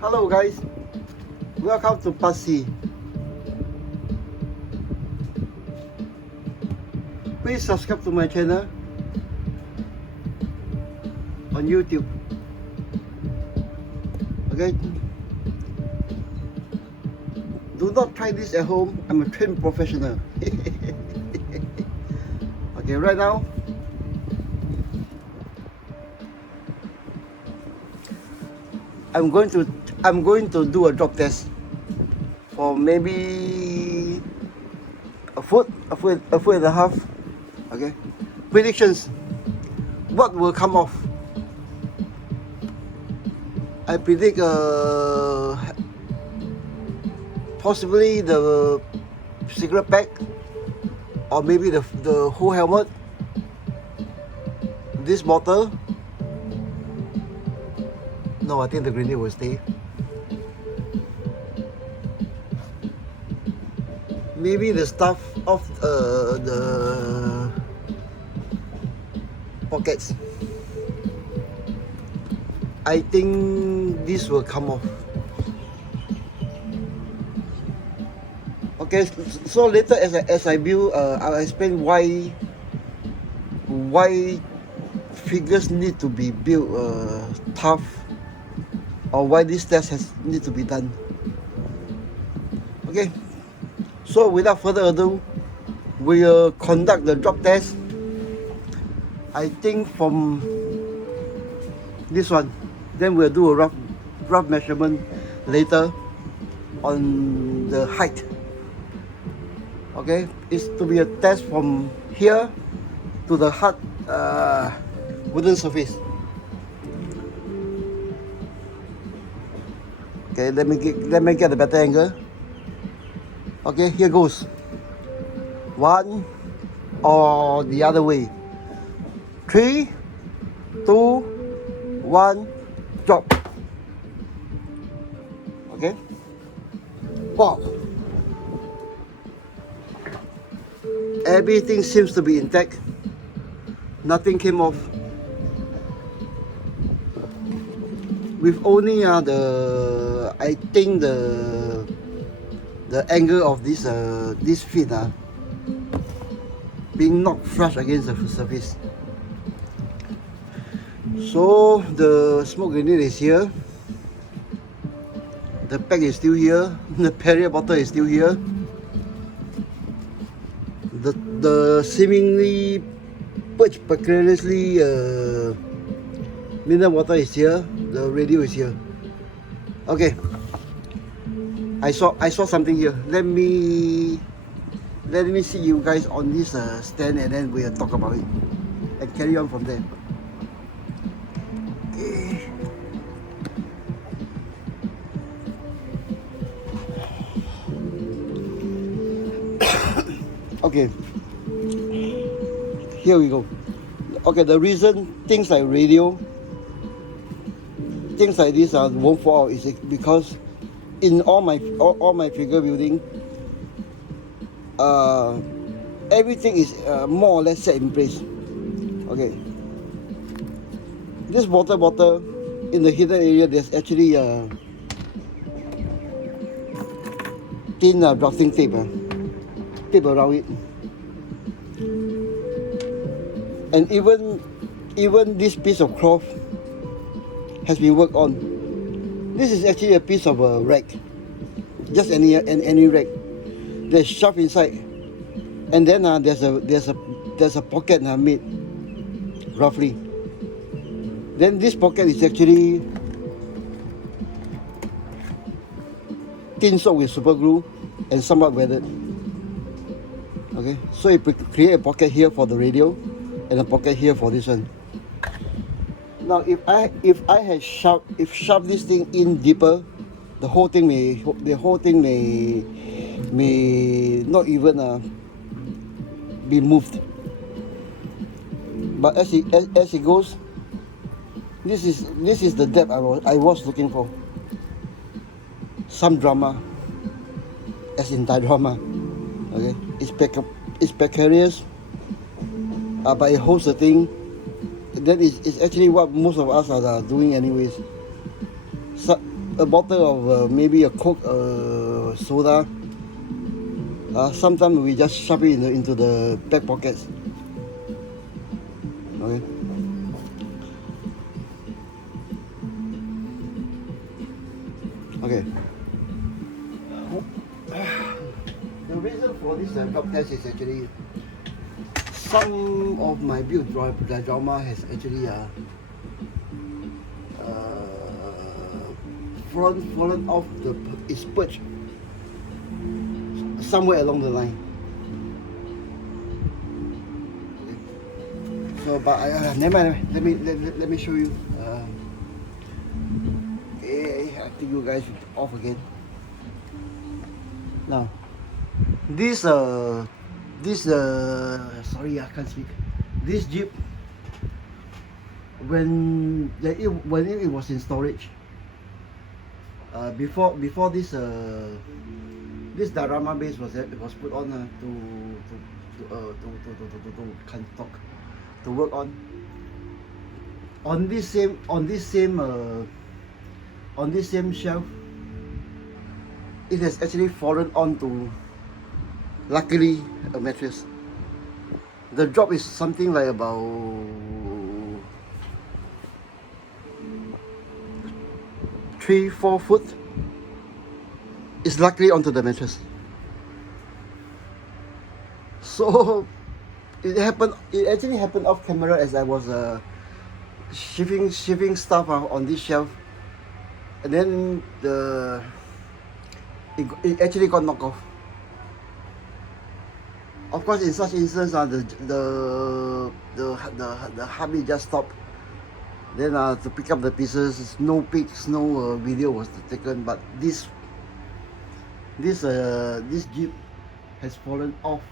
Hello guys, welcome to Part C. Please subscribe to my channel on YouTube. Okay? Do not try this at home. I'm a trained professional. Okay, right now I'm going to do a drop test for maybe a foot and a half. Okay, predictions. What will come off? I predict possibly the cigarette pack, or maybe the whole helmet. This bottle. No, I think the grenade will stay. Maybe the stuff of the pockets. I think this will come off. Okay, so later as I build, I'll explain why figures need to be built tough, or why this test need to be done. Okay, so without further ado, we'll conduct the drop test. I think from this one, then we'll do a rough measurement later on the height. Okay, it's to be a test from here to the hard wooden surface. Okay, let me get a better angle. Okay, here goes. One or the other way. 3, 2, 1, drop. Okay. Wow. Everything seems to be intact. Nothing came off. With only I think the angle of this feet being knocked flush against the surface. So the smoke grenade is here. The pack is still here. The Perrier bottle is still here. The seemingly perched precariously mineral water is here. The radio is here. Okay. I saw something here. Let me see you guys on this stand, and then we'll talk about it and carry on from there. Okay. Here we go. Okay, the reason things like radio, things like this won't fall out is because in all my figure building, everything is more or less set in place. Okay. This water bottle, in the hidden area, there's actually thin drafting tape around it. And even this piece of cloth has been worked on. This is actually a piece of a rack, just any rack. There's shaft inside, and then there's a pocket made roughly. Then this pocket is actually tin soaked with super glue and somewhat weathered. Okay, so it create a pocket here for the radio, and a pocket here for this one. Now, if I had shoved this thing in deeper, the whole thing may not even be moved. But as it goes, this is the depth I was looking for. Some drama, as in diorama. Okay, it's precarious, but it holds the thing. That is actually what most of us are doing anyways. a bottle of maybe a Coke soda. Sometimes we just shove it into the back pockets. Okay. Okay. The reason for this drop test is actually some of my build diorama has actually fallen off its perch somewhere along the line. So, but never mind. Let me show you. I think you guys off again. Now, this sorry, I can't speak. This Jeep, when it was in storage, before this this diorama base was put on to work on this same shelf. It has actually fallen onto, luckily, a mattress. The drop is something like about 3-4 foot. It's luckily onto the mattress. So it actually happened off camera as I was shifting stuff on this shelf, and then it actually got knocked off. Of course, in such instance, the hubby just stopped. Then to pick up the pieces, no pics, no video was taken. But this Jeep has fallen off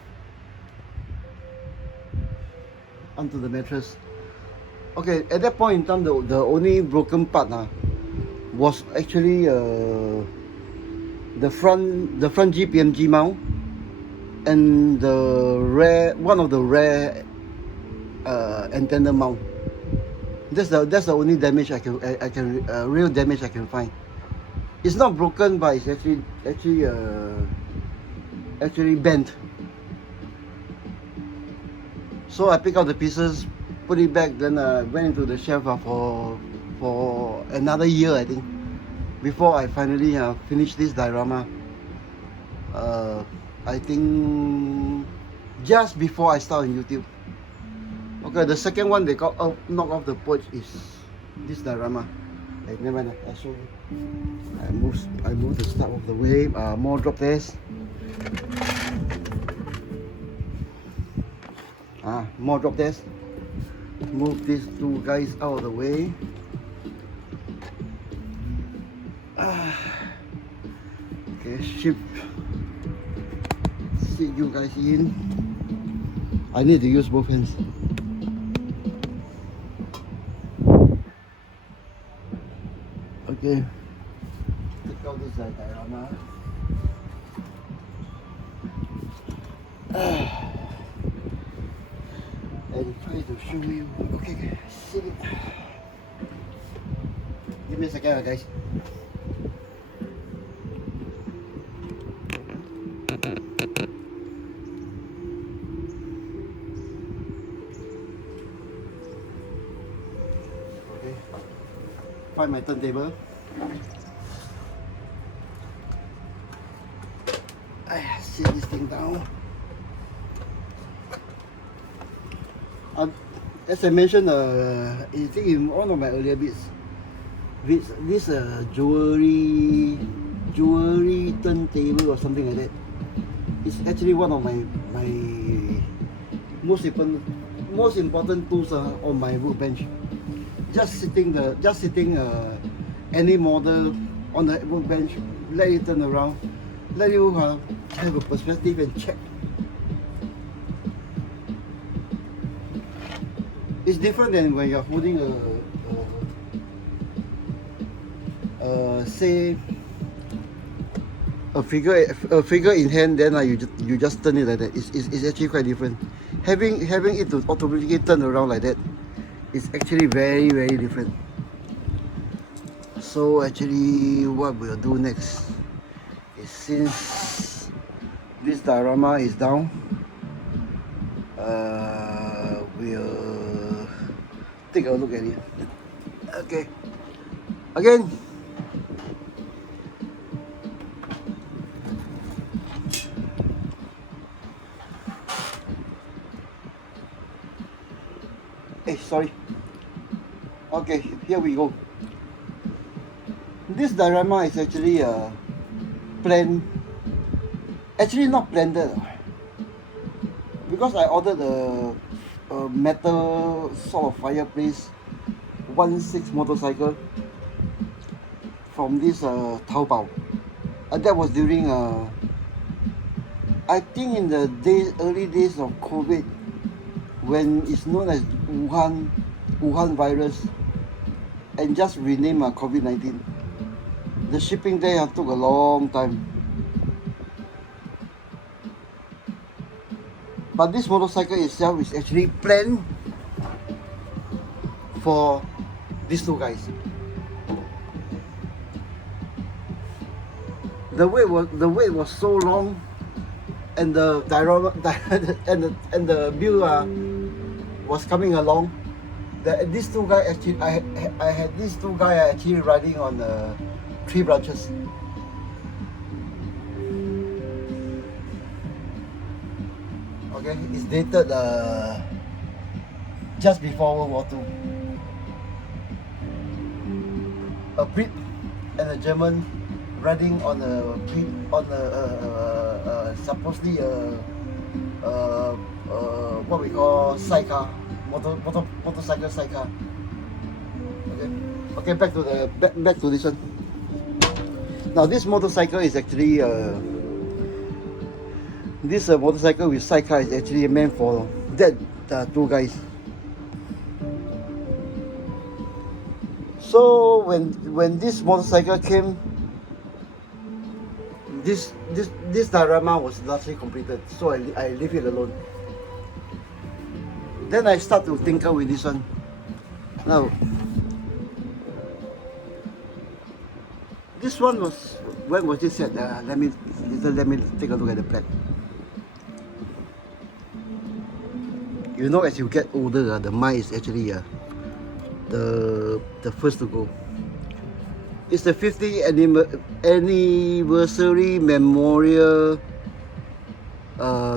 onto the mattress. Okay, at that point in time, the only broken part was actually the front GPMG mount and one of the rear antenna mount. That's the only damage I can real damage I can find. It's not broken, but it's actually bent. So I picked up the pieces, put it back, then went into the shelf for another year, I think, before I finally finished this diorama. I think just before I start on YouTube. Okay, the second one they got knocked off the perch is this diorama. Never mind, I show you. I moved the stuff of the way. More drop tests. More drop tests. Move these two guys out of the way. Okay, shift. Sit you guys in. I need to use both hands. Okay. Take out this diorama. And try to show you. Okay, sit it. Give me a second, guys. Okay. Find my turntable. I sit this thing down. As I mentioned, I think in one of my earlier bits, this jewelry turntable or something like that, it's actually one of my most important tools on my workbench. Just sitting any model on the workbench, let it turn around, let you have a perspective and check. It's different than when you're holding say a figure in hand, then you just turn it like that. It's actually quite different. Having it to automatically turn around like that is actually very, very different. So actually what we'll do next is, since this diorama is down, we'll take a look at it. Okay, again, hey, sorry. Okay, here we go. This diorama is actually planned, actually not blended, because I ordered a metal sort of fireplace 1/6 motorcycle from this Taobao. That was during I think in the early days of COVID, when it's known as Wuhan virus, and just renamed COVID-19. The shipping there took a long time. But this motorcycle itself is actually planned for these two guys. The wait was so long, and the diorama and the bill was coming along. That these two guys actually, I had these two guys actually riding on 3 branches. Okay, it's dated just before World War II. A Brit and a German riding on supposedly what we call sidecar, motorcycle sidecar. Okay, back to this one. Now this motorcycle is actually this motorcycle with sidecar is actually meant for that two guys. So when this motorcycle came, this diorama was largely completed, so I leave it alone. Then I start to tinker with this one. Now this one was, when was this set? Let me take a look at the plan. You know, as you get older, the mind is actually the first to go. It's the 50th anniversary memorial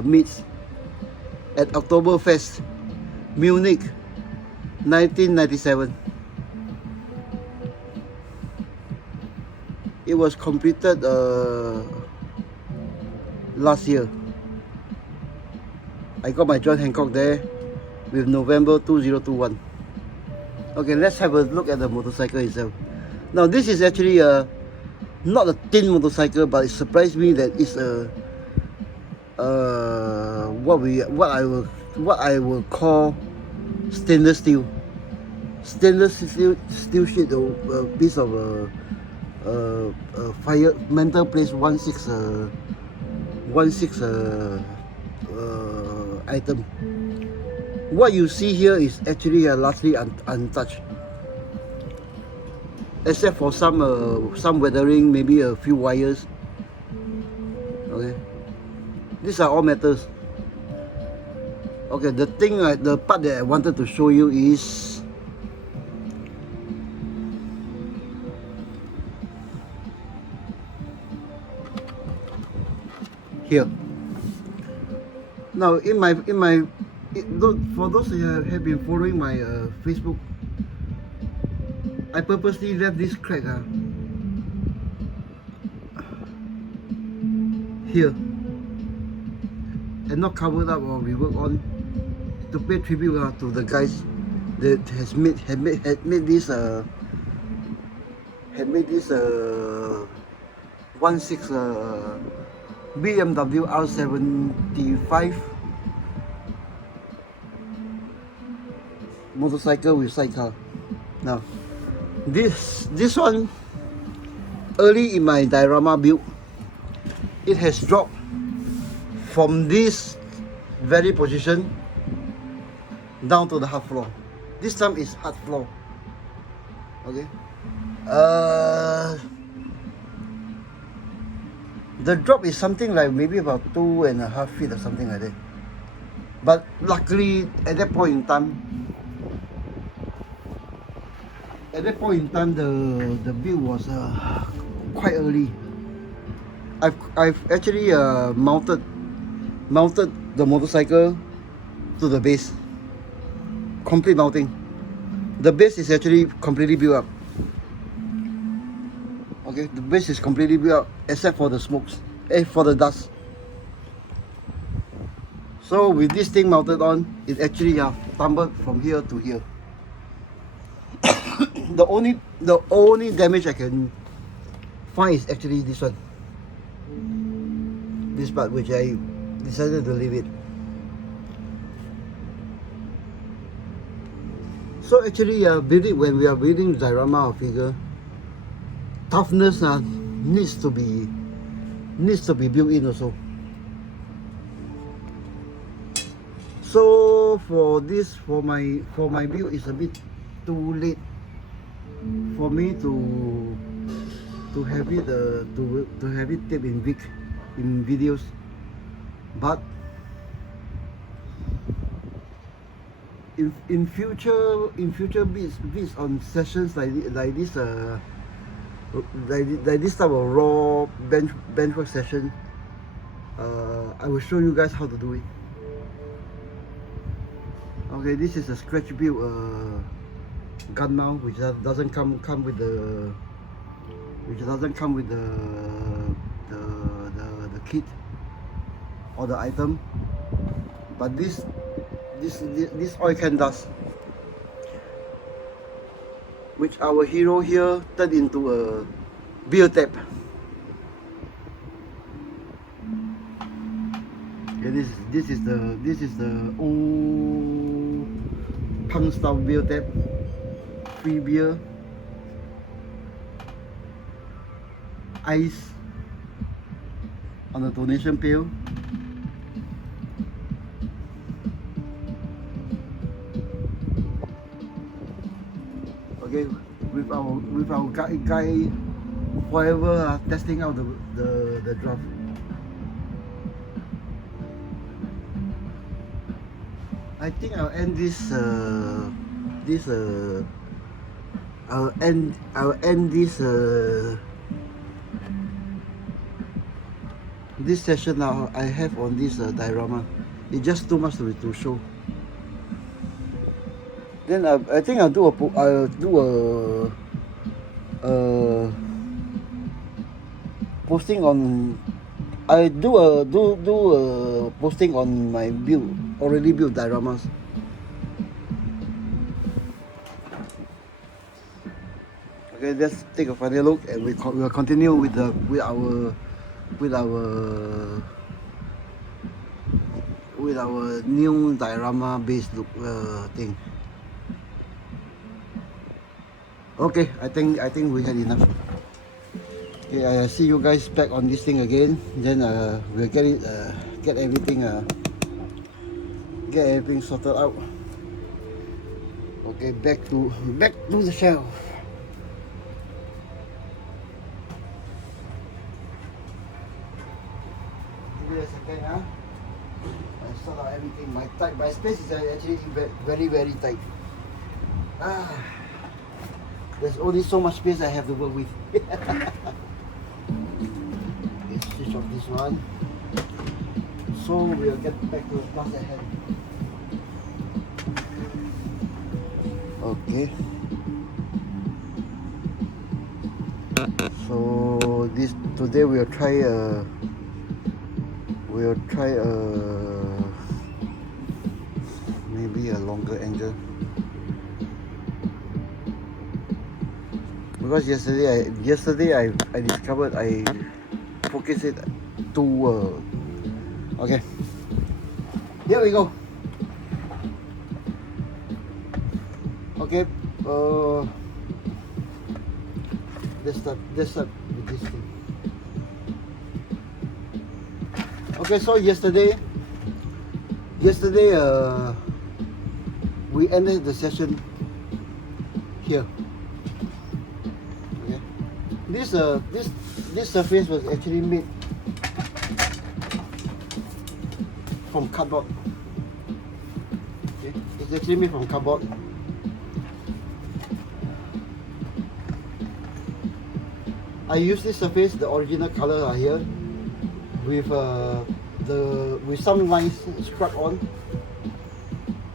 meets at Oktoberfest, Munich, 1997. It was completed last year. I got my John Hancock there with November 2021. Okay, let's have a look at the motorcycle itself. Now this is actually not a thin motorcycle, but it surprised me that it's what I will call stainless steel sheet, a piece of fire mental place 1/6 item. What you see here is actually largely untouched, except for some weathering, maybe a few wires. Okay, these are all metals. Okay, the part that I wanted to show you is here. Now for those who have been following my Facebook, I purposely left this crack here and not covered up or reworked on, to pay tribute to the guys that had made this 1/6 BMW R75 motorcycle with sidecar. Now this one, early in my diorama build, it has dropped from this very position down to the hard floor. This time is hard floor. Okay, The drop is something like maybe about 2.5 feet or something like that. But luckily, at that point in time, the build was quite early. I've actually mounted the motorcycle to the base, complete mounting. The base is actually completely built up. Okay, the base is completely built up except for the smokes, for the dust. So with this thing mounted on, it actually tumbled from here to here. the only damage I can find is actually this one. This part, which I decided to leave it. So actually, when we are building diorama or figure, toughness needs to be built in also. So for my build, it's a bit too late for me to have it to have it taped in videos, but in future bits on sessions like this like this type of raw bench work session, I will show you guys how to do it. Okay, this is a scratch build gun mount, which doesn't come with the kit or the item, but this oil can does, which our hero here turned into a beer tap. Okay, this is the old punk style beer tap, free beer, ice on the donation pail. Okay, with our guy forever testing out the draft. I think I'll end this this session now I have on this diorama. It's just too much to show. Then I think I'll do a posting on. I do a posting on my already built dioramas. Okay, let's take a final look, and we'll continue with our new diorama based look thing. Okay, I think we had enough. Okay, I see you guys back on this thing again. Then we'll get everything sorted out. Okay, back to the shelf. Give me a second, I sort out everything. My space is actually very, very tight. There's only so much space I have to work with. Let's switch off this one. So we'll get back to the task at hand. Okay. So today we'll try maybe a longer angle. Because yesterday I discovered I focus it too okay, here we go. Okay, let's start with this thing. Okay, so yesterday we ended the session here. This surface was actually made from cardboard. Okay? It's actually made from cardboard. I use this surface, the original color are here, with some lines scrubbed on,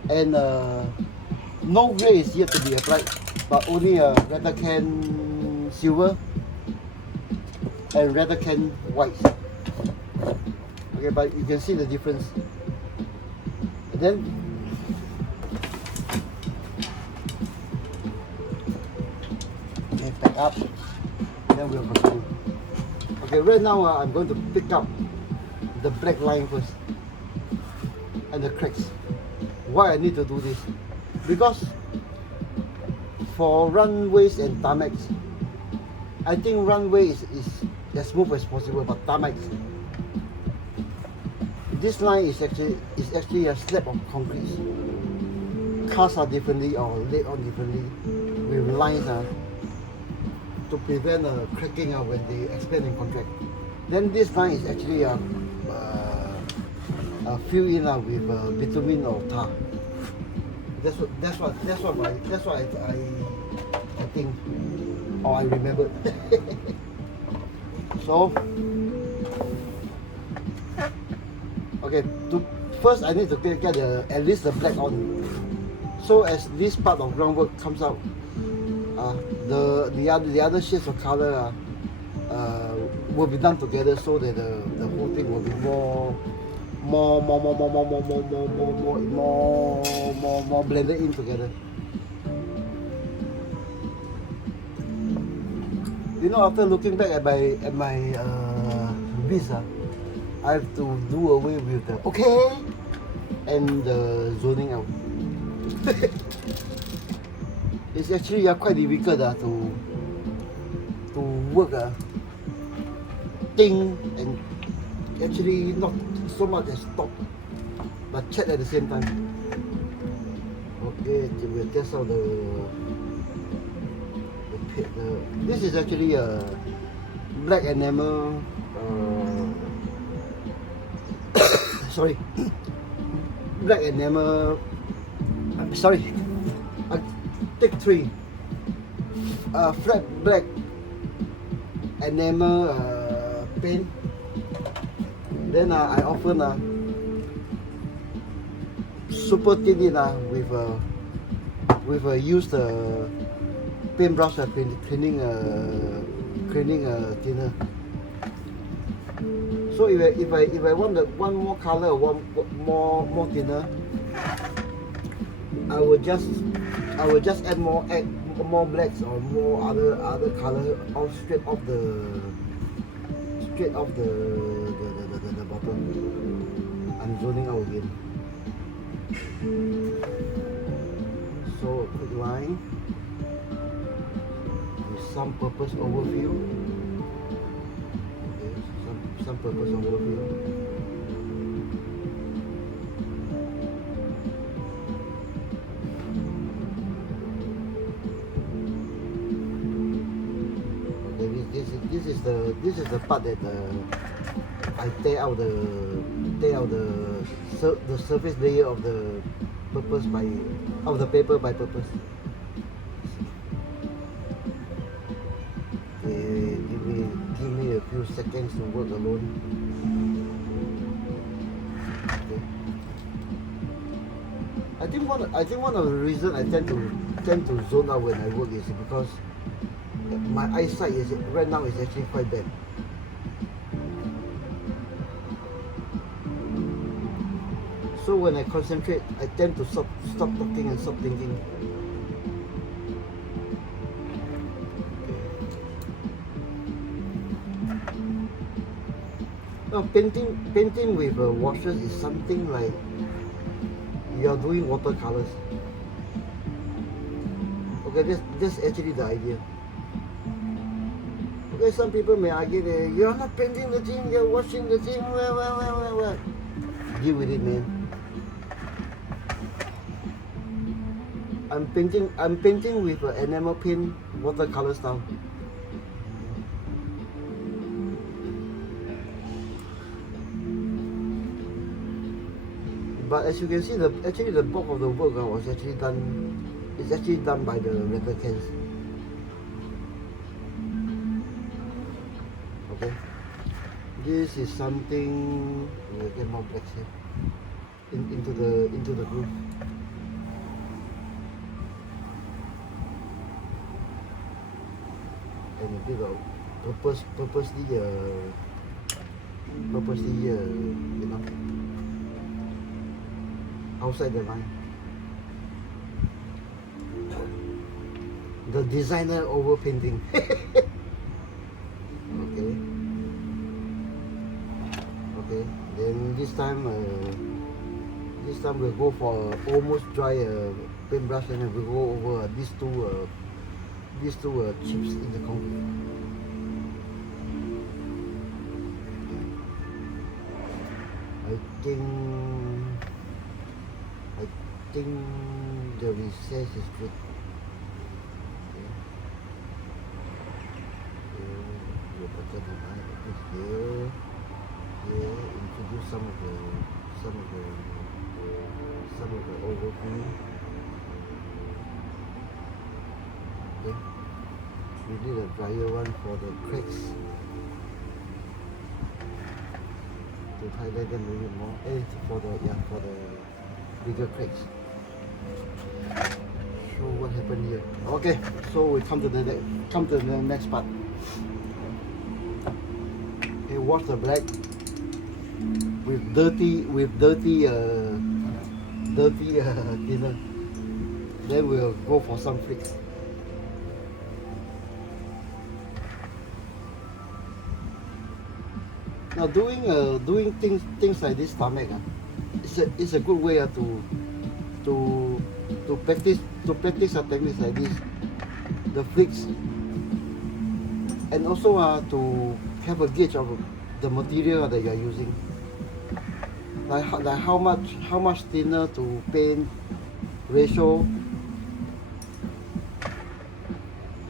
and no grey is yet to be applied, but only rather can silver and rather can white. Okay, but you can see the difference. And then okay, back up. Then we'll continue. Okay, right now I'm going to pick up the black line first and the cracks. Why I need to do this? Because for runways and tarmacs, I think runway is as smooth as possible, but tarmacs, this line is actually a slab of concrete. Cast are differently or laid on differently with lines to prevent cracking when they expand and contract. Then this line is actually filled in with bitumen or tar. That's what I think, or I remember. So okay, first I need to get at least the black on. So as this part of groundwork comes out, the other shades of color will be done together, so that the whole thing will be more blended in together. You know, after looking back at my visa, I have to do away with the okay and the zoning out. It's actually quite difficult to work think and actually not so much as stop, but chat at the same time. Okay, we'll test out this is actually a black enamel. Sorry, black enamel. Sorry, take 3. Flat black enamel paint. Then I often super thin it with used paintbrush cleaning thinner. So if I want one more color or one more thinner, I will just add more blacks or more other color straight off the bottom. I'm zoning out again. So quick line with some purpose overview. Okay, some purpose overview. This is the part that I tear out the surface layer of the paper by purpose. Okay, give me a few seconds to work alone. Okay. I think one of the reasons I tend to zone out when I work is because my eyesight right now is actually quite bad. So when I concentrate, I tend to stop talking and stop thinking. Now painting with washes is something like you are doing watercolors. Okay, that's actually the idea. Okay, some people may argue that you're not painting the thing, you're washing the thing. Well. Deal with it, man. I'm painting with enamel paint watercolor style. But as you can see, the bulk of the work was actually done. It's actually done by the rental cans. Okay. This is something. We'll get more blacks here. Into the groove. And a bit of purposely, you know, outside the line. The designer over painting. Okay. Then this time we'll go for almost dry paintbrush, and then we'll go over these two chips in the concrete. I think the recess is good. Here, introduce some of the overview. Okay. We need a drier one for the cracks to highlight them a little bit more. And for the bigger cracks. So what happened here? Okay, so we come to the next part. Okay, wash the black with dirty thinner. Then we'll go for some flicks. Now doing things like this Tarmac, it's a good way to practice a techniques like this, the flicks, and also to have a gauge of the material that you are using, like how much thinner to paint ratio,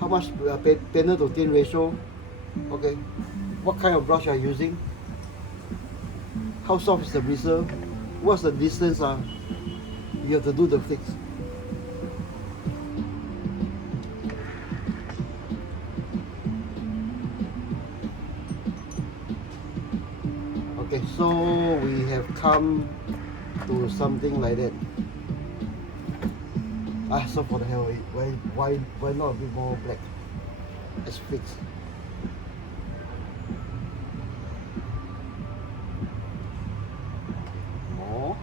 how much thinner to thin ratio. Okay, what kind of brush you are using, how soft is the bristle, what's the distance. You have to do the flicks. Okay, so we have come to something like that. So for the hell, why not a bit more black? Let's fix. More,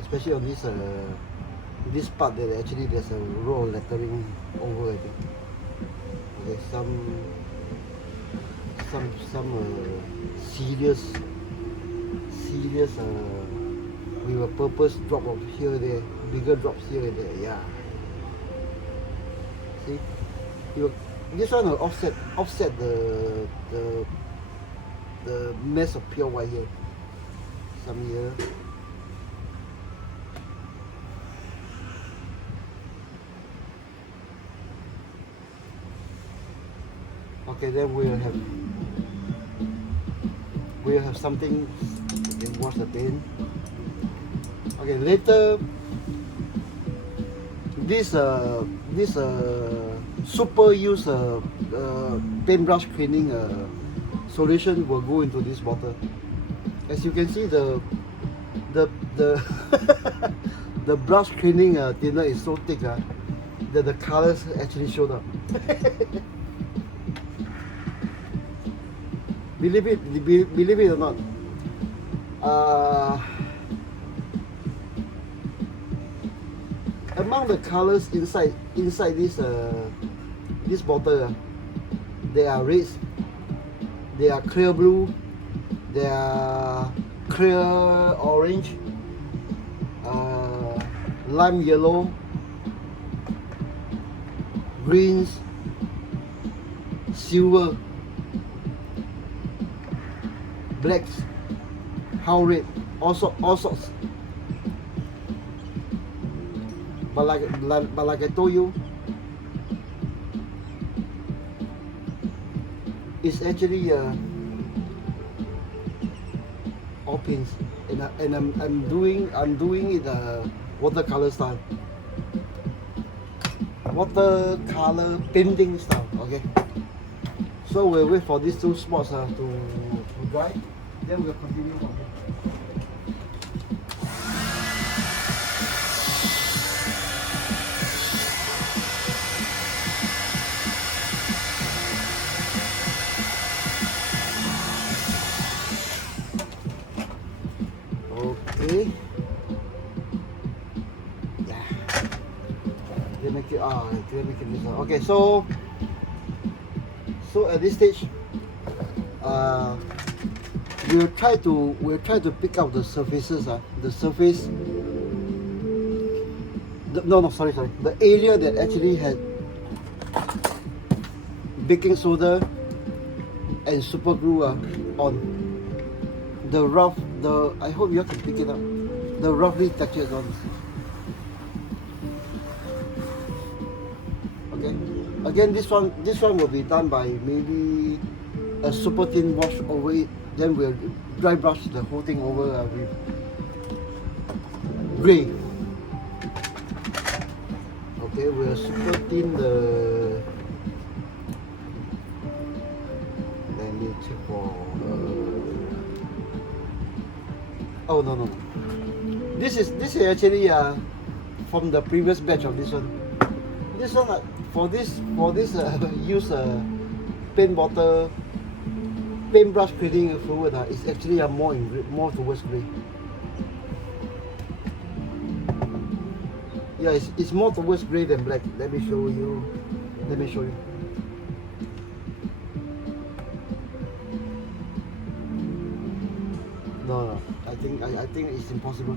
especially on this part that actually there's a row of lettering over it. Okay, some serious with a purpose drop of here there, bigger drops here and there. Yeah. See, this one will offset the mess of pure white here. Some here. Okay, then we'll have something. Then wash the paint. Okay, later this super use paintbrush cleaning solution will go into this bottle. As you can see, the the brush cleaning thinner is so thick that the colors actually showed up. Believe it or not, among the colors inside this bottle, there are reds, there are clear blue, there are clear orange, lime yellow, greens, silver, blacks, how red, all sorts. But like I told you, it's actually all pinks. and I'm doing it watercolor style, watercolor painting style. Okay. So we'll wait for these two spots to dry. Then we'll continue from here. Okay. Yeah. They make it this one. Okay, so at this stage, we'll try to pick up the surfaces. The surface. Sorry. The area that actually had baking soda and super glue on the rough. I hope you can pick it up. The roughly textured ones. Okay. Again, this one will be done by maybe a super thin wash over it. Then we'll dry brush the whole thing over with gray. Okay, we'll super thin the. Let me check for. Oh no. This is actually from the previous batch of this one. This one for this use paintbrush cleaning fluid is actually more towards gray. Yeah, it's more towards gray than black. Let me show you. No. I think it's impossible.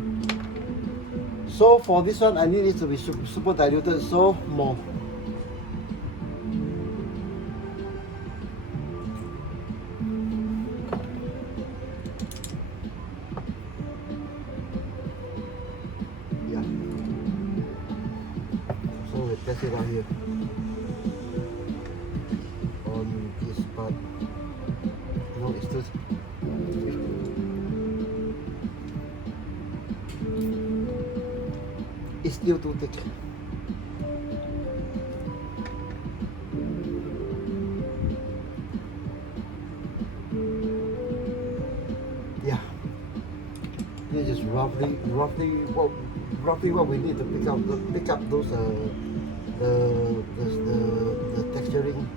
So for this one, I need it to be super diluted. So more. Yeah. So we test it out here on this part. No, it's still. It's still too thick. Yeah. This is roughly what we need to pick up those the texturing,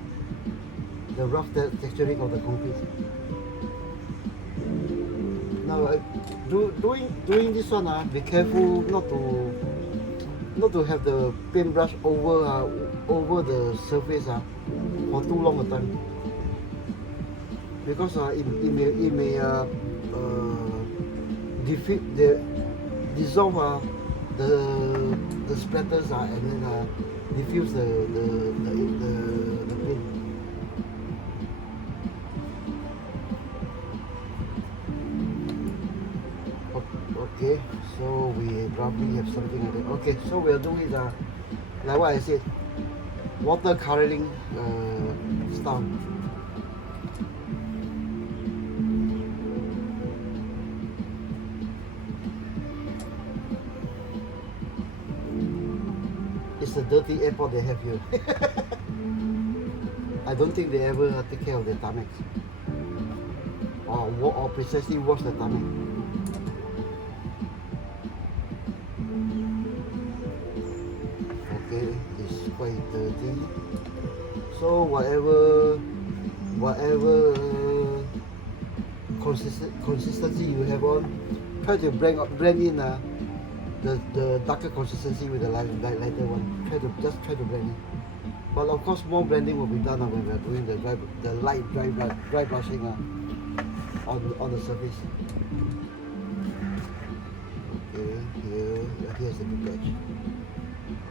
the rough texturing of the concrete. Now doing this one, be careful not to have the paintbrush over the surface for too long a time, because it may dissolve the splatters and then diffuse the paint. Okay, so we roughly have something like that. Okay, so we'll do it like what I said, watercoloring style. It's a dirty airport they have here. I don't think they ever take care of their tarmac or precisely wash the tarmac. Okay, it's quite dirty. So whatever consistency you have on, try to blend in the darker consistency with the lighter one. Try to blend it. But of course, more blending will be done when we are doing the light dry brushing on the surface. Okay, here's the big patch.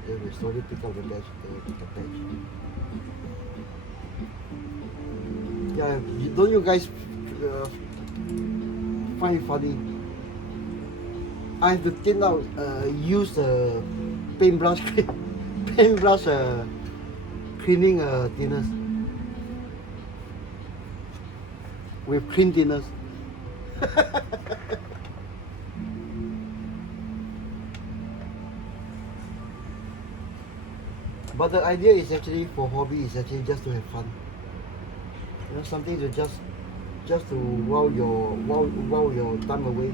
Okay, we slowly pick up the patch. Yeah, don't you guys find it funny? I have to thin out, use the paintbrush cleaning thinners with clean thinners. But the idea is actually for hobby is actually just to have fun. You know, something to just to while your time away.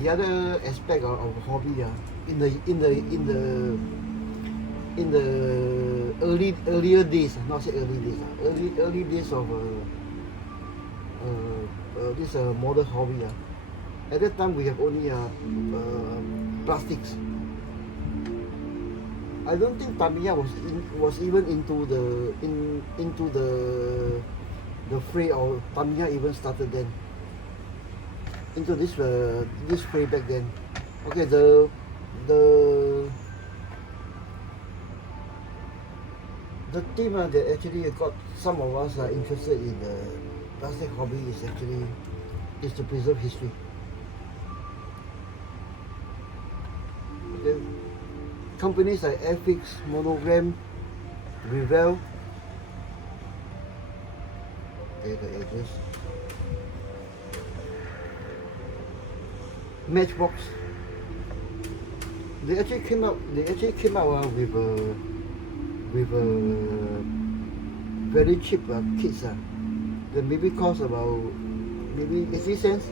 the other aspect of hobby in the earlier days, not say early days, early days of this modern hobby. At that time we have only plastics. I don't think Tamiya was even into the fray, or Tamiya even started then into this fray back then. Okay, the theme that actually got some of us interested in the plastic hobby is to preserve history. Okay. Companies like Airfix, Monogram, Revell, okay, the address, Matchbox, they actually came out with a very cheap kits that maybe cost about maybe 80 cents,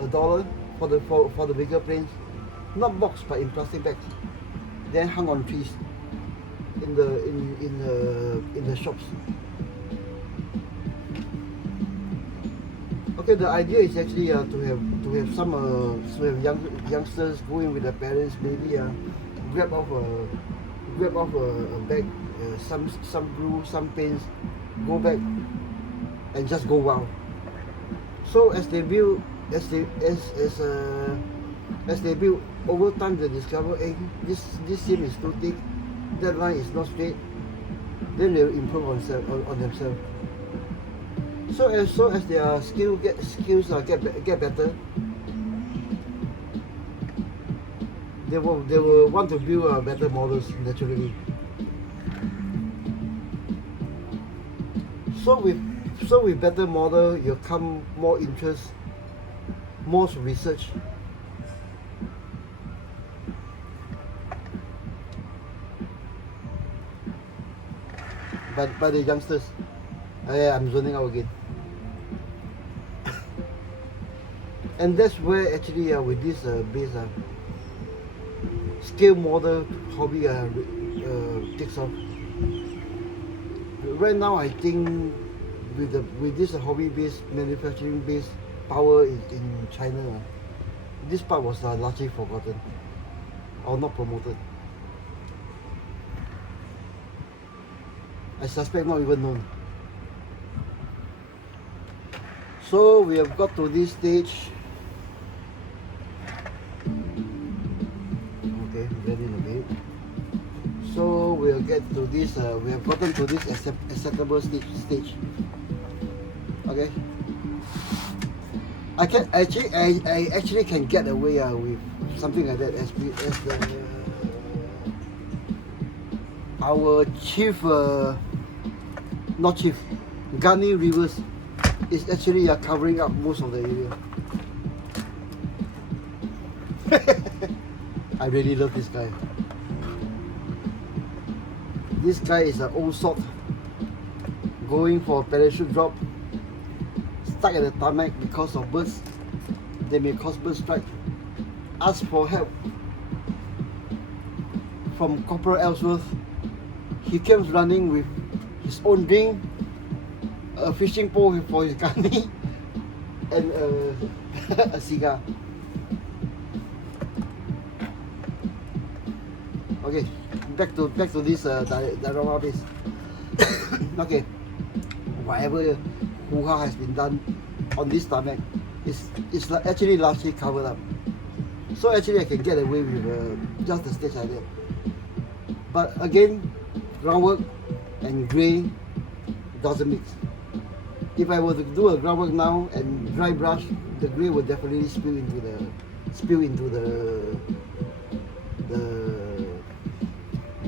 $1 for the bigger planes, not boxed but in plastic bags, then hung on trees in the shops. Okay, the idea is actually to have some youngsters go in with their parents, maybe grab off a bag, some glue, some paints, go back and just go wild. So as they build over time, they discover, hey, this seam is too thick, that line is not straight, then they'll improve on themselves. So as their skills get better, they will want to build better models naturally. So with better model, you come more interest, more research. By the youngsters. I'm zoning out again. And that's where actually with this base scale model hobby takes off. Right now, I think with this hobby-based manufacturing-based power in China, this part was largely forgotten or not promoted. I suspect not even known. So we have got to this stage. Okay, ready in a bit. So we'll get to this. We have gotten to this acceptable stage. Okay. I actually can get away with something like that as our chief, not chief, Gunny Rivers is actually covering up most of the area. I really love this guy. This guy is an old salt, going for a parachute drop, stuck at the tarmac because of birds. They may cause bird strike. Ask for help from Cpl Ellsworth. He came running with his own drink, a fishing pole for his gunny, and a cigar. Okay, back to this diorama base. Okay, whatever hoo-ha has been done on this tarmac is actually largely covered up. So actually I can get away with just the stage like that. But again, groundwork and grey doesn't mix. If I were to do a groundwork now and dry brush, the grey will definitely spill into the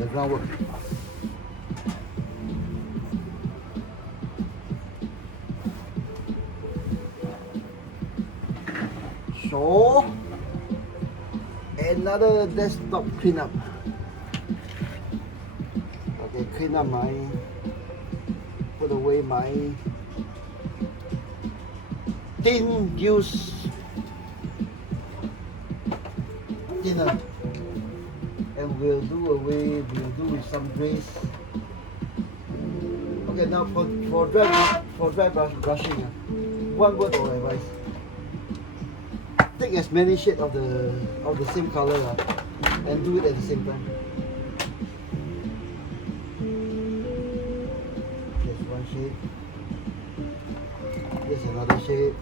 groundwork. So another desktop cleanup. Okay, clean up put away my tin use thinner, and we'll do with some grease. Okay, now for dry brushing, one word of advice: take as many shades of the same color and do it at the same time. There's one shade. There's another shade.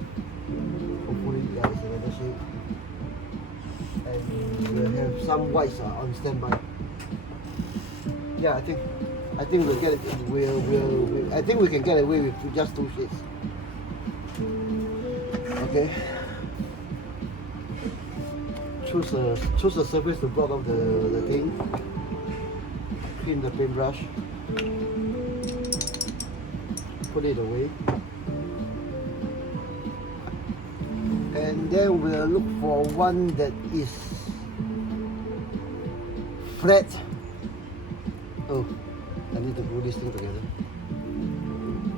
Hopefully, yeah, there's another shade. And we'll have some whites on standby. Yeah, I think we'll get it. I think we can get away with just 2 shades. Okay. Choose a surface to blot off the thing. Clean the paintbrush. Put it away. And then we'll look for one that is flat. Oh, I need to glue this thing together.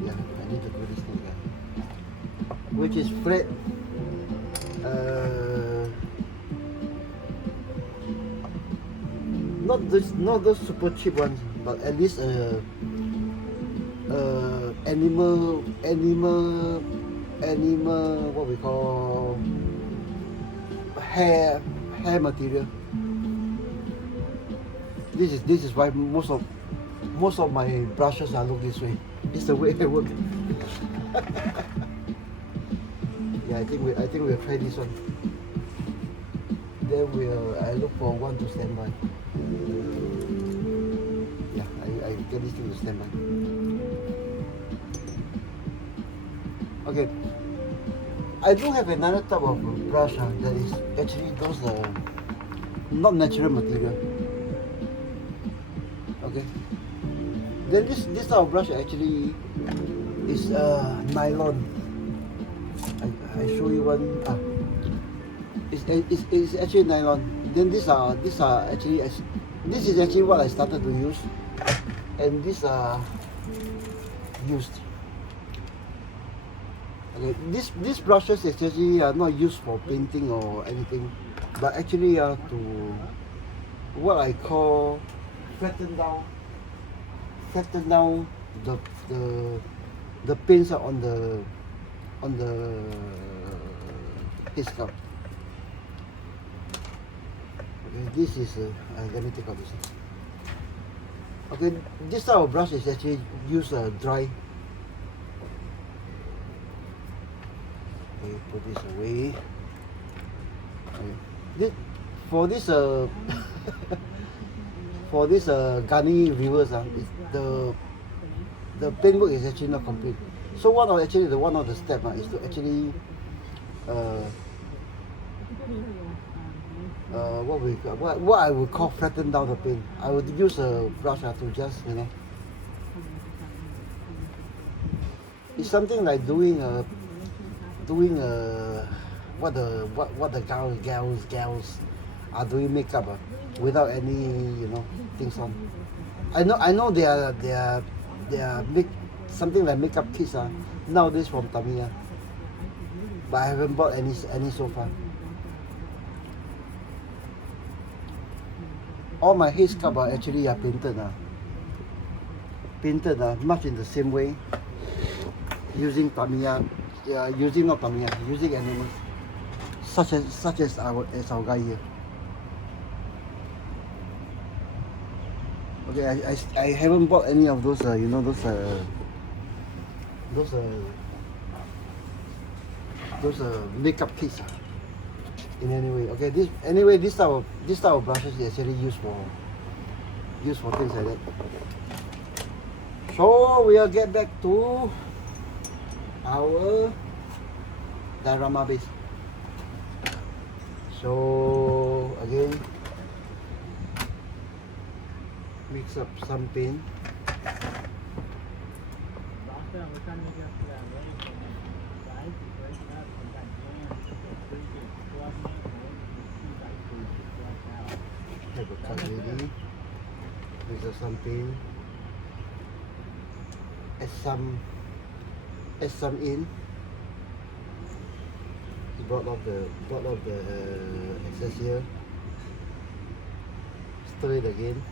Yeah, I need to glue this thing together. Which is flat. Not those super cheap ones, but at least animal what we call hair material. This is why most of my brushes look this way. It's the way I work. Yeah, I think we'll try this one. Then I look for one to stand by. Yeah, I get this thing to stand by. Okay, I do have another type of brush that is actually those not natural material. Okay, then this type of brush actually is nylon. I show you one. It's actually nylon. Then these are actually this is actually what I started to use, and these are used. Okay, these brushes is actually not used for painting or anything, but actually to what I call flatten down the paints on the head sculpt. Okay, this is let me take out this. Okay, this type of brush is actually used dry. Okay, put this away. Okay. For this for this Gunny reverse, the paintwork is actually not complete. So one of the steps is to actually what I would call flatten down the paint. I would use a brush to just it's something like doing what the gals are doing makeup without any things on. I know they are make something like makeup kits nowadays from Tamiya, but I haven't bought any so far. All my head sculpt are actually painted much in the same way, using Tamiya, using animals, such as our guy here. Okay, I haven't bought any of those those makeup kits in any way. Okay, this type of brushes is actually used for things like that. So we'll get back to our diorama base. So again, mix up some paint. Have a cut ready. There's some paint. Add some in. Brought off the excess here. Stir it again.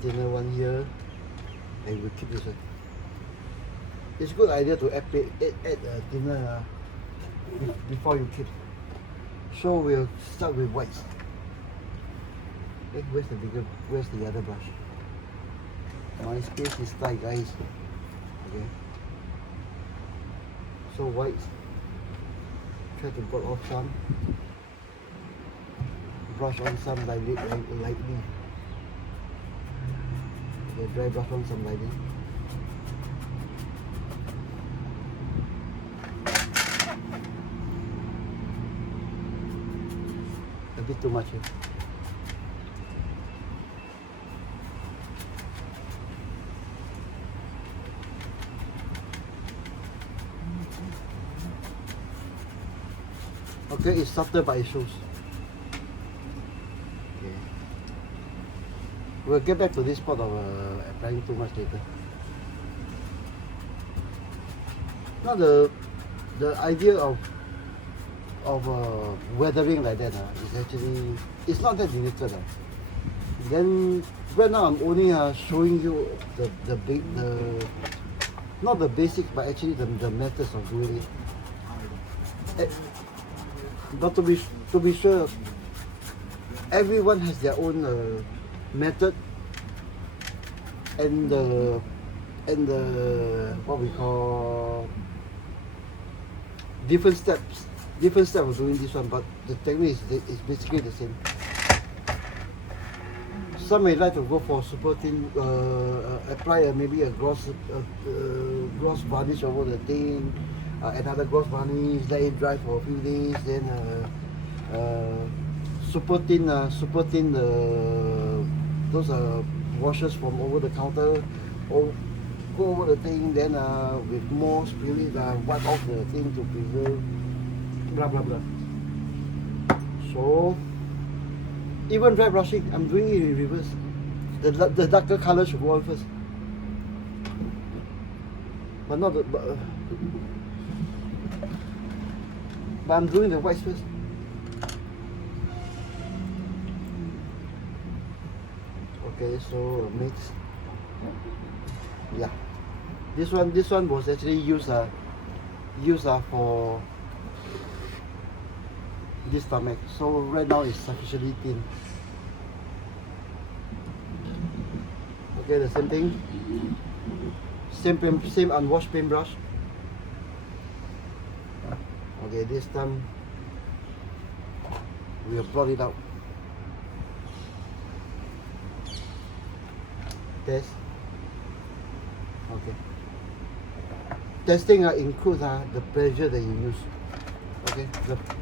Thinner one here, and we keep this one. It's a good idea to add thinner before you keep. So we'll start with whites. Okay, where's the other brush? My space is tight, guys. Okay. So whites. Try to put off some. Brush on some lightly. Okay, dry brush on some lightly. A bit too much here. Okay, it's softer but it shows. Okay. We'll get back to this part of applying too much later. Now the idea of weathering like that is actually, it's not that difficult. Then right now I'm only showing you not the basics, but actually the methods of doing it. But to be sure, everyone has their own method and the what we call different steps of doing this one, but the technique is basically the same. Some may like to go for super thin, apply maybe a gloss varnish over the thing, another gloss varnish, let it dry for a few days, then super thin those washes from over the counter, or go over the thing, then with more spirit wipe off the thing to preserve, blah blah blah. So even dry brushing, I'm doing it in reverse. The darker color should go on first, but not the, but I'm doing the whites first. Okay, so mix. Yeah, this one was actually used for this Tarmac. So right now it's sufficiently thin. Okay, the same thing. Same unwashed paintbrush. Okay, this time we have brought it out. Test. Okay. Testing includes the pressure that you use. Okay,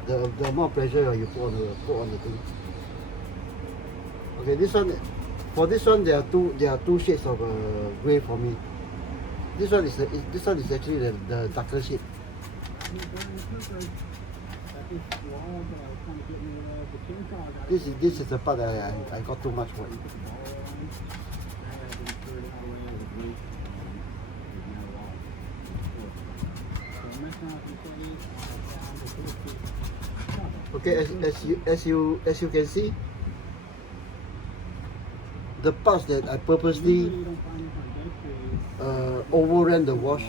the amount of pressure you put on the thing. Okay, this one, for this one there are two shades of grey for me. This one is actually the darker shade. This is the part that I got too much white. Okay, as you can see, the parts that I purposely overran the wash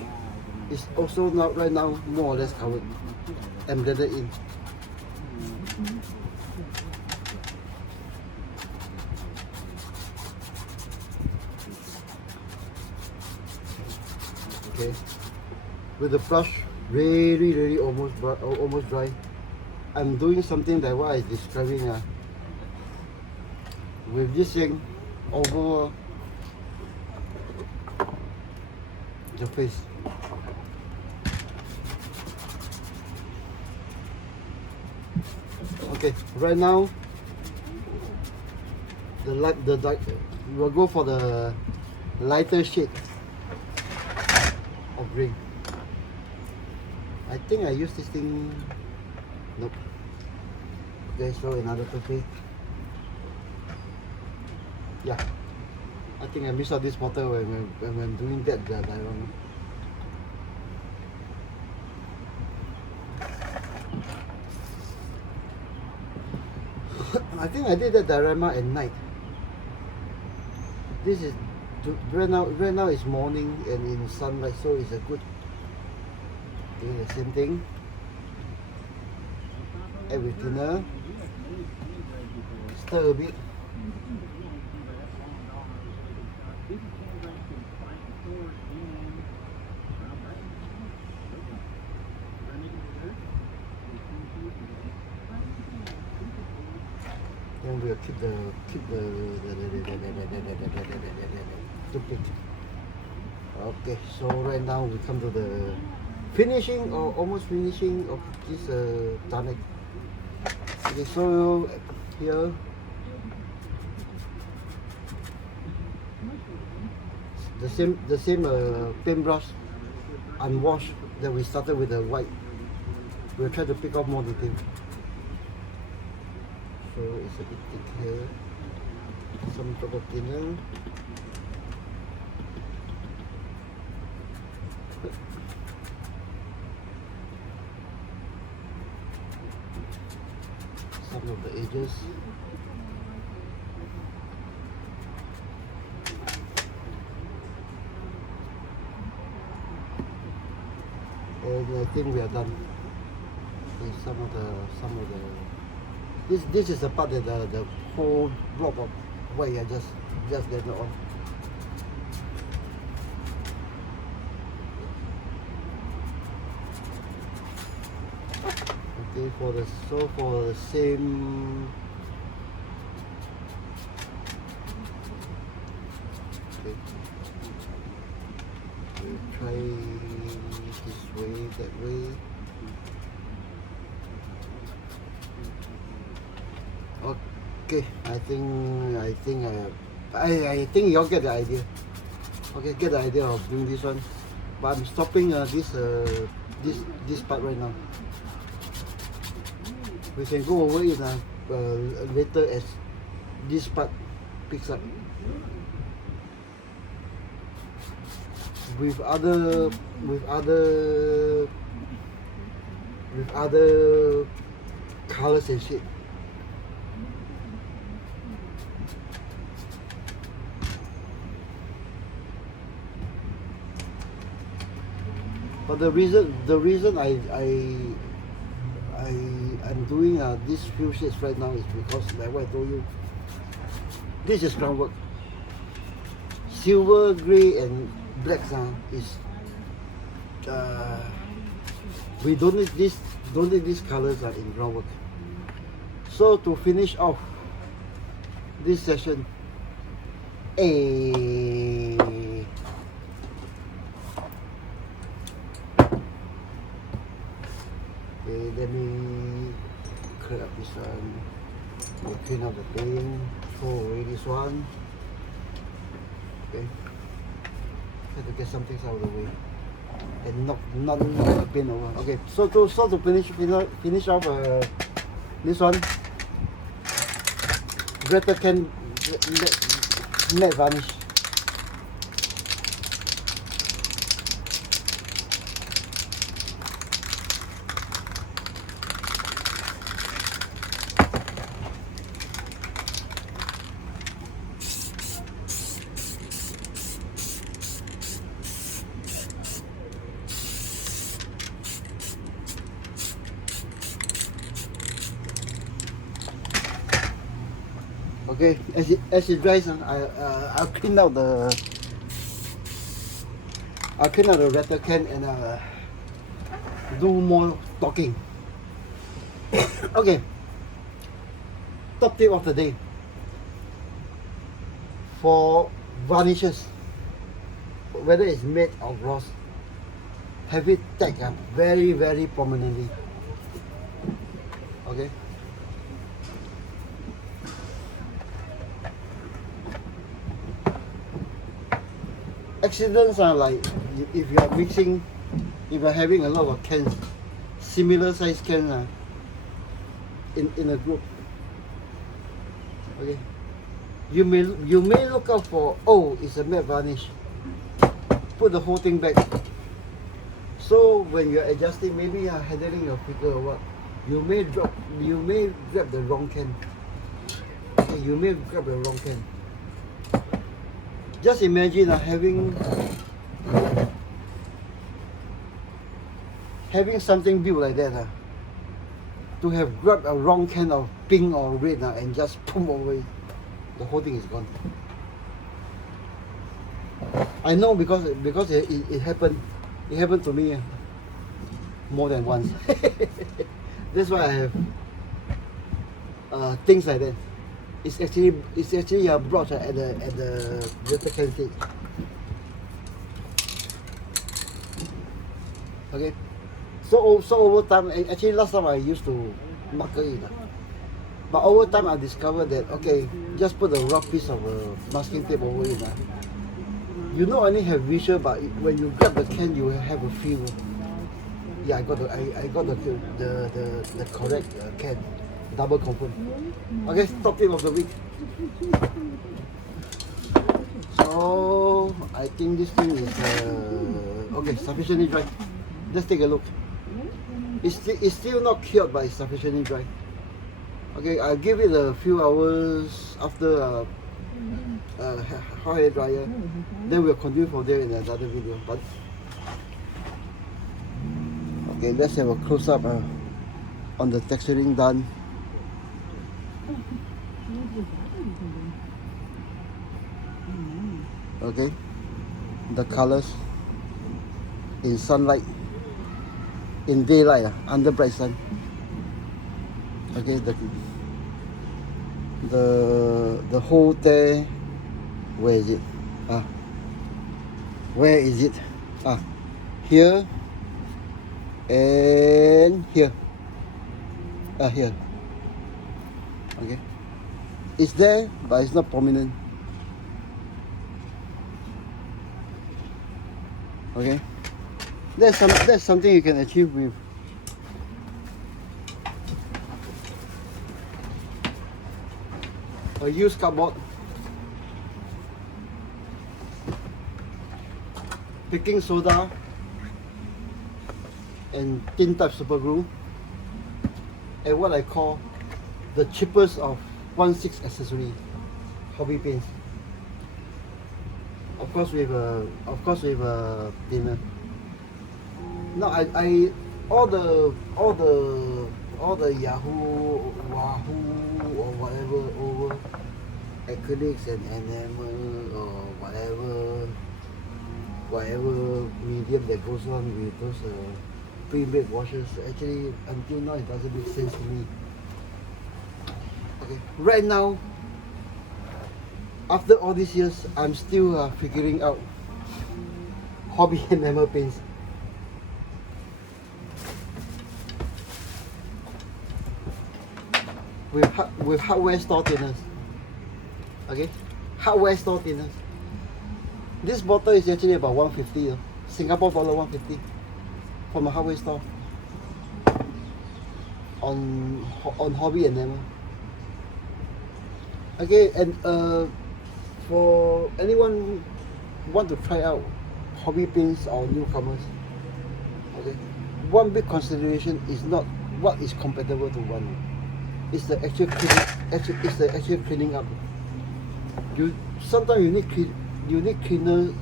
is also not right now more or less covered and blended in. Okay, with the brush really almost dry, I'm doing something that what I describing with this thing over the face. Okay, right now we'll go for the lighter shade of green. I think I use this thing. Nope. Okay, so another toothpaste. Yeah. I think I missed out this bottle when I'm doing that diorama. I think I did that diorama at night. This is right now it's morning and in sunlight, so it's a good doing the same thing. Add with thinner, stir a bit. Then we'll keep the toothpick. Okay, so right now we come to the finishing or almost finishing of this Tarmac. Okay, so here the same paintbrush unwashed that we started with the white. We'll try to pick up more detail. So it's a bit thick here. Some drop of thinner. Some of the edges. And I think we are done. Okay, some of the this is the part that the whole block of white I just get it on. Okay, for the same. Okay. We'll try this way, that way. Okay, I think you all get the idea. Okay, get the idea of doing this one. But I'm stopping this part right now. We can go over it later as this part picks up. With other colors and shit. But the reason I'm doing these few shades right now is because, like what I told you, this is groundwork. Silver, grey, and blacks is we don't need these colors in groundwork. So to finish off this session, okay, let me clear up this one. We'll clean up the paint, throw away this one. Okay, try to get some things out of the way and not the paint over. Okay, so to finish off this one, Greta can matte varnish. Okay, as it dries, I'll clean out the reactor can and do more talking. Okay, top tip of the day for varnishes, whether it's matte or gloss, have it tagged very prominently. Okay. Accidents are like if you are having a lot of cans, similar size can in a group. Okay, you may look out for, oh, it's a matte varnish. Put the whole thing back. So when you're adjusting, maybe you're handling your figure or what, you may grab the wrong can. Okay, you may grab the wrong can. Just imagine having something built like that, to have grabbed a wrong can of pink or red and just boom away, the whole thing is gone. I know because it happened. It happened to me more than once. That's why I have things like that. It's actually a broach at the water can stage. Okay. So over time, actually last time I used to marker it, but over time I discovered that, okay, just put a rough piece of masking tape over it. You not only have visual, but when you grab the can, you have a feel. Yeah, I got the correct can, double confirm. Okay, top tip of the week. So I think this thing is okay, sufficiently dry. Let's take a look. It's still not cured, but it's sufficiently dry. Okay, I'll give it a few hours after hot air dryer. Then we'll continue from there in another video. But okay, let's have a close up on the texturing done. Okay, the colors in sunlight, in daylight, under bright sun. Okay, the hole there, where is it? Where is it? Here and here. Here. Okay, it's there, but it's not prominent. Okay, that's something you can achieve with a used cardboard, baking soda, and tin type super glue, and what I call the cheapest of 1/6 accessory, hobby paints. Of course with a thinner. Now I all the Yahoo, Wahoo or whatever over acrylics and enamel or whatever medium that goes on with those pre-made washes, actually until now it doesn't make sense to me. Okay, right now, after all these years, I'm still figuring out hobby enamel paints. With hardware store thinners. Okay, hardware store thinners. This bottle is actually about 150, Singapore dollar 150 from a hardware store on hobby enamel. Okay, and for anyone who want to try out hobby paints or newcomers, okay, one big consideration is not what is compatible to one. It's the actual cleaning up. Sometimes you need cleaners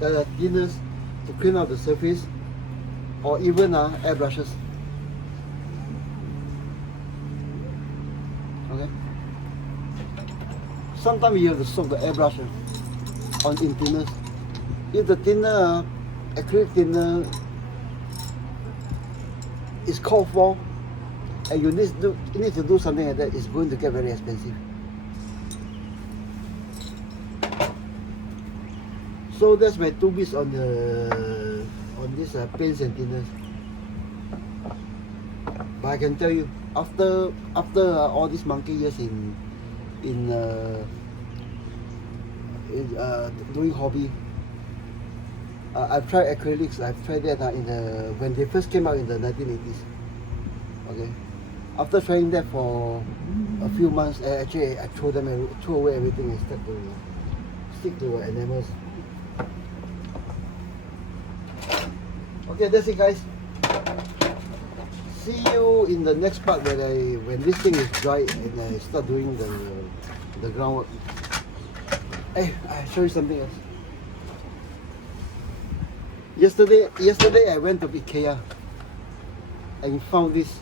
to clean out the surface, or even airbrushes. Okay. Sometimes you have to soak the airbrush in thinners. If the thinner, acrylic thinner, is called for, and you need to do something like that, it's going to get very expensive. So that's my 2 bits on this paints and thinners. But I can tell you, after all these monkey years in doing hobby, I've tried acrylics. I've tried that when they first came out in the 1980s. Okay. After trying that for a few months, actually I threw away everything and stick to enamels. Okay, that's it, guys. See you in the next part when this thing is dry and I start doing the groundwork. Hey, I'll show you something else. Yesterday I went to IKEA and found this.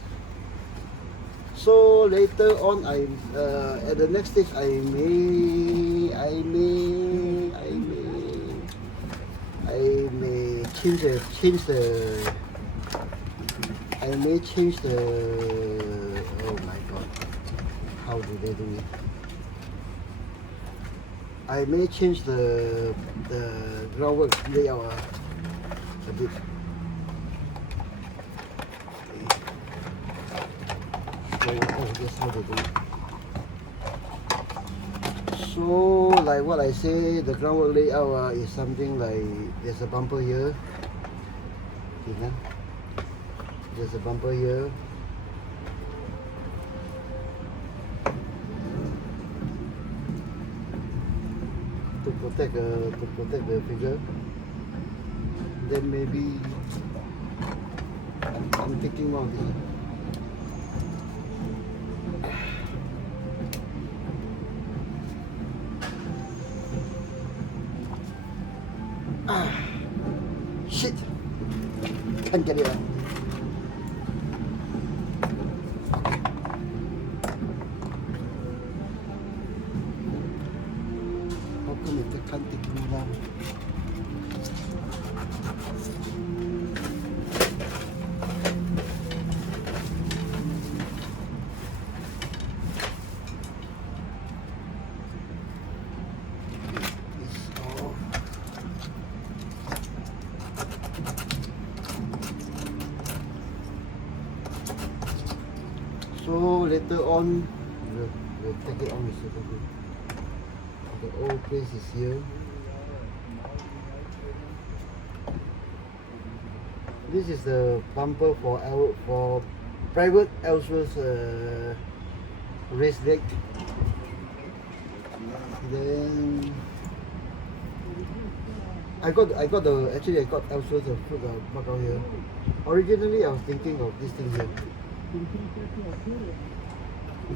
So later on, at the next stage, I may change the. Oh my God, how do they do it? I may change the groundwork layout a bit. Oh, that's how they do it. So, like what I say, the groundwork layout is something like there's a bumper here. Okay, there's a bumper here. To protect the figure. Then maybe I'm thinking of this. Shit! Can't get it out. How come it can't take me down? So later on, we'll take it on with Super. The old place is here. This is the bumper for private Ellsworth race deck. Then I got Ellsworth to put the plug out here. Originally I was thinking of this thing here.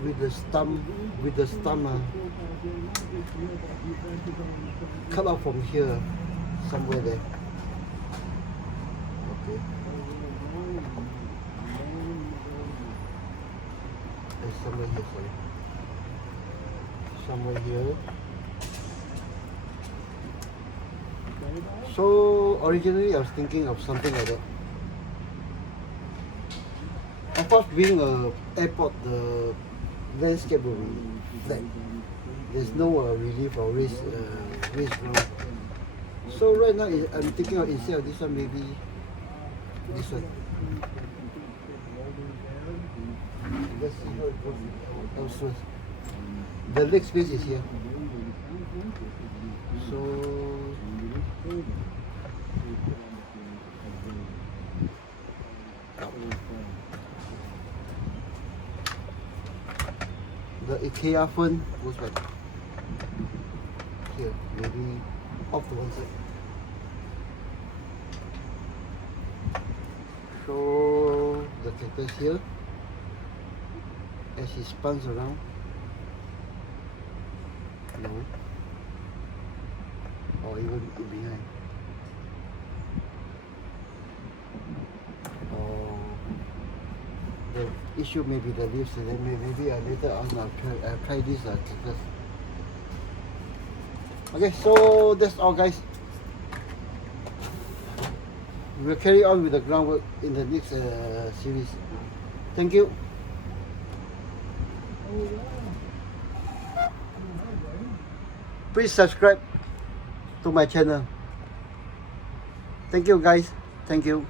With the stump cut out from here, somewhere there. Okay. Somewhere here, sorry. Somewhere here. So originally I was thinking of something like that. Of course, being an airport, the landscape will be flat. There's no relief or race ground. So right now I'm thinking of, instead of this one, maybe this one. Let's see how it goes elsewhere. The leg space is here. So the IKEA phone goes back here, maybe off to one side. So the cactus here, as he spins around. No. Or even behind. Or the issue may be the leaves, and then maybe later on I'll try this cactus. Okay, so that's all, guys. We'll carry on with the groundwork in the next series. Thank you. Please subscribe to my channel. Thank you, guys. Thank you.